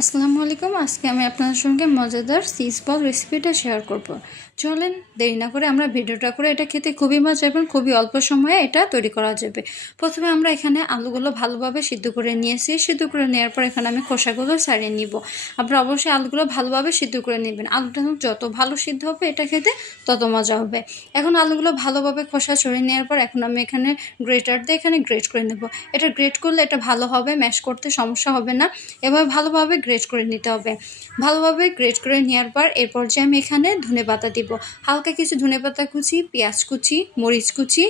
আসসালামু আলাইকুম। আজকে আমি আপনাদের সঙ্গে মজাদার চিজ বল রেসিপিটা শেয়ার করব। চলেন দেরি না করে আমরা ভিডিওটা করে, এটা খেতে খুবই মজা এবং খুবই অল্প সময়ে এটা তৈরি করা যাবে। প্রথমে আমরা এখানে আলুগুলো ভালোভাবে সিদ্ধ করে নিয়েছি। সিদ্ধ করে নেওয়ার পর এখানে আমি খোসাগুলো ছাড়িয়ে নিব। আপনারা অবশ্যই আলুগুলো ভালোভাবে সিদ্ধ করে নেবেন। আলুটা যত ভালো সিদ্ধ হবে এটা খেতে তত মজা হবে। এখন আলুগুলো ভালোভাবে খোসা ছড়িয়ে নেওয়ার পর এখন আমি এখানে গ্রেটার দিয়ে এখানে গ্রেট করে নেব। এটা গ্রেট করলে এটা ভালো হবে, ম্যাশ করতে সমস্যা হবে না। এবার ভালোভাবে গ্রেট করে নিতে হবে। ভালোভাবে গ্রেট করে নেওয়ার পর এরপর যে আমি এখানে ধনেপাতা দিব, হালকা কিছু ধনেপাতা কুচি, পেঁয়াজ কুচি, মরিচ কুচি,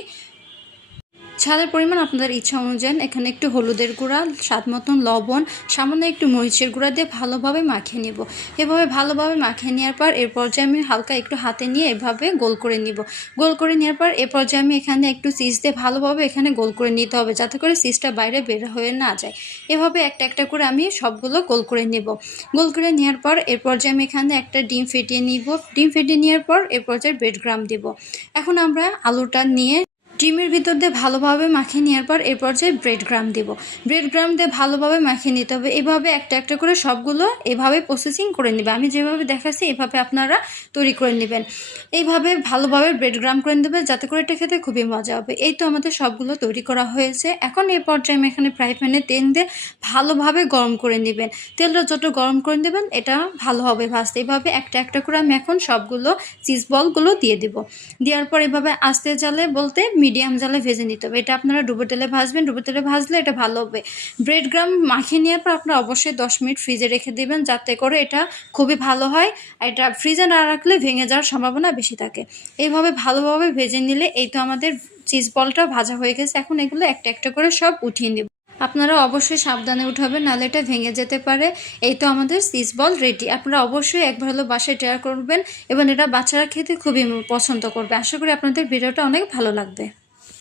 ঝালের পরিমাণ আপনাদের ইচ্ছা অনুযায়ী। এখানে একটু হলুদের গুঁড়া, স্বাদ মতন লবণ, সামান্য একটু মরিচের গুঁড়া দিয়ে ভালোভাবে মাখিয়ে নেব। এভাবে ভালোভাবে মাখিয়ে নেওয়ার পর এর পর্যায়ে আমি হালকা একটু হাতে নিয়ে এভাবে গোল করে নিব। গোল করে নেওয়ার পর এর পর্যায়ে আমি এখানে একটু চিজ দিয়ে ভালোভাবে এখানে গোল করে নিতে হবে, যাতে করে চিজটা বাইরে বের হয়ে না যায়। এভাবে একটা একটা করে আমি সবগুলো গোল করে নেব। গোল করে নেওয়ার পর এর পর্যায়ে আমি এখানে একটা ডিম ফেটিয়ে নিব। ডিম ফেটিয়ে নেওয়ার পর এর পর্যায়ে ব্রেড ক্রাম্ব দিব। এখন আমরা আলুটা নিয়ে ডিমের ভিতর দিয়ে ভালোভাবে মাখিয়ে নেওয়ার পর এর পর্যায়ে ব্রেড ক্রাম্ব দেব। ব্রেড ক্রাম্ব দিয়ে ভালোভাবে মাখিয়ে নিতে হবে। এভাবে একটা একটা করে সবগুলো এভাবে প্রসেসিং করে নেবে। আমি যেভাবে দেখাচ্ছি এভাবে আপনারা তৈরি করে নেবেন। এইভাবে ভালোভাবে ব্রেড ক্রাম্ব করে নেবে, যাতে করে এটা খেতে খুবই মজা হবে। এই তো আমাদের সবগুলো তৈরি করা হয়েছে। এখন এই পর্যায়ে আমি এখানে ফ্রাই প্যানে তেল দিয়ে ভালোভাবে গরম করে নেবেন। তেলটা যত গরম করে নেবেন এটা ভালো হবে ভাজতে। এভাবে একটা একটা করে আমি এখন সবগুলো চিজ বলগুলো দিয়ে দেব। দেওয়ার পর এভাবে আস্তে জালে বলতে মিডিয়াম জালে ভেজে নিতে হবে। এটা আপনারা ডুবো তেলে ভাজবেন। ডুবো তেলে ভাজলে এটা ভালো হবে। ব্রেড ক্রাম্ব মাখিয়ে নেওয়ার পর আপনারা অবশ্যই 10 মিনিট ফ্রিজে রেখে দেবেন, যাতে করে এটা খুবই ভালো হয়। আর এটা ফ্রিজে না রাখলে ভেঙে যাওয়ার সম্ভাবনা বেশি থাকে। এইভাবে ভালোভাবে ভেজে নিলে এই তো আমাদের চিজ বলটা ভাজা হয়ে গেছে। এখন এগুলো একটা একটা করে সব উঠিয়ে নেব। আপনারা অবশ্যই সাবধানে উঠাবেন, নাহলে এটা ভেঙে যেতে পারে। এই তো আমাদের চিজ বল রেডি। আপনারা অবশ্যই একবার হলো বাসায় ট্রাই করবেন এবং এটা বাচ্চারা খেতে খুবই পছন্দ করবে। আশা করি আপনাদের ভিডিওটা অনেক ভালো লাগবে।